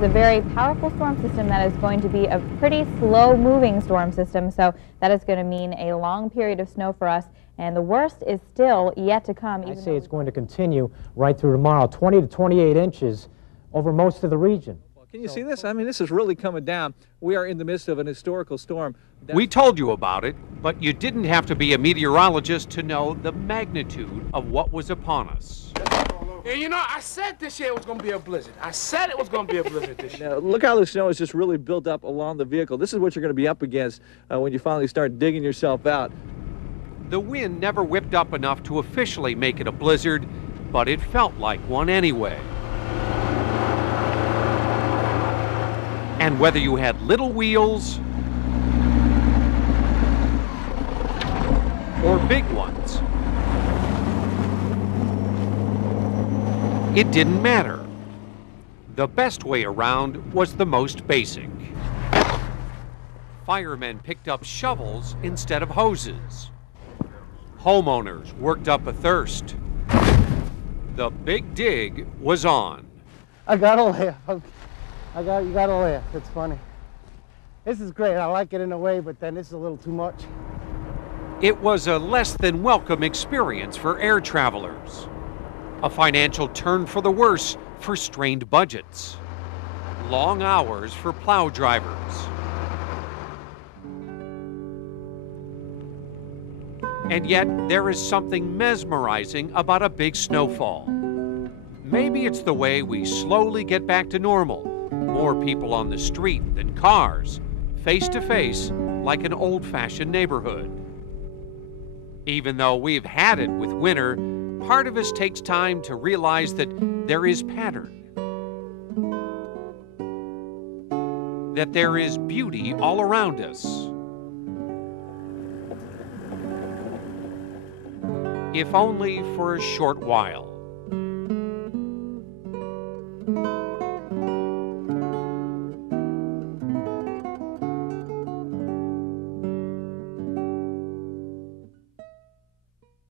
is a very powerful storm system that is going to be a pretty slow-moving storm system, so that is going to mean a long period of snow for us, and the worst is still yet to come. I say it's going to continue right through tomorrow, 20 to 28 inches over most of the region. Can you see this? I mean, this is really coming down. We are in the midst of an historical storm. We told you about it, but you didn't have to be a meteorologist to know the magnitude of what was upon us. Yeah, you know, I said this year it was going to be a blizzard. I said it was going to be a blizzard this year. Now, look how the snow is just really built up along the vehicle. This is what you're going to be up against when you finally start digging yourself out. The wind never whipped up enough to officially make it a blizzard, but it felt like one anyway. And whether you had little wheels or big ones, it didn't matter. The best way around was the most basic. Firemen picked up shovels instead of hoses. Homeowners worked up a thirst. The big dig was on. I gotta laugh. You gotta laugh. It's funny. This is great. I like it in a way, but then this is a little too much. It was a less than welcome experience for air travelers. A financial turn for the worse for strained budgets. Long hours for plow drivers. And yet, there is something mesmerizing about a big snowfall. Maybe it's the way we slowly get back to normal. More people on the street than cars, face to face, like an old-fashioned neighborhood. Even though we've had it with winter, part of us takes time to realize that there is pattern. That there is beauty all around us. If only for a short while.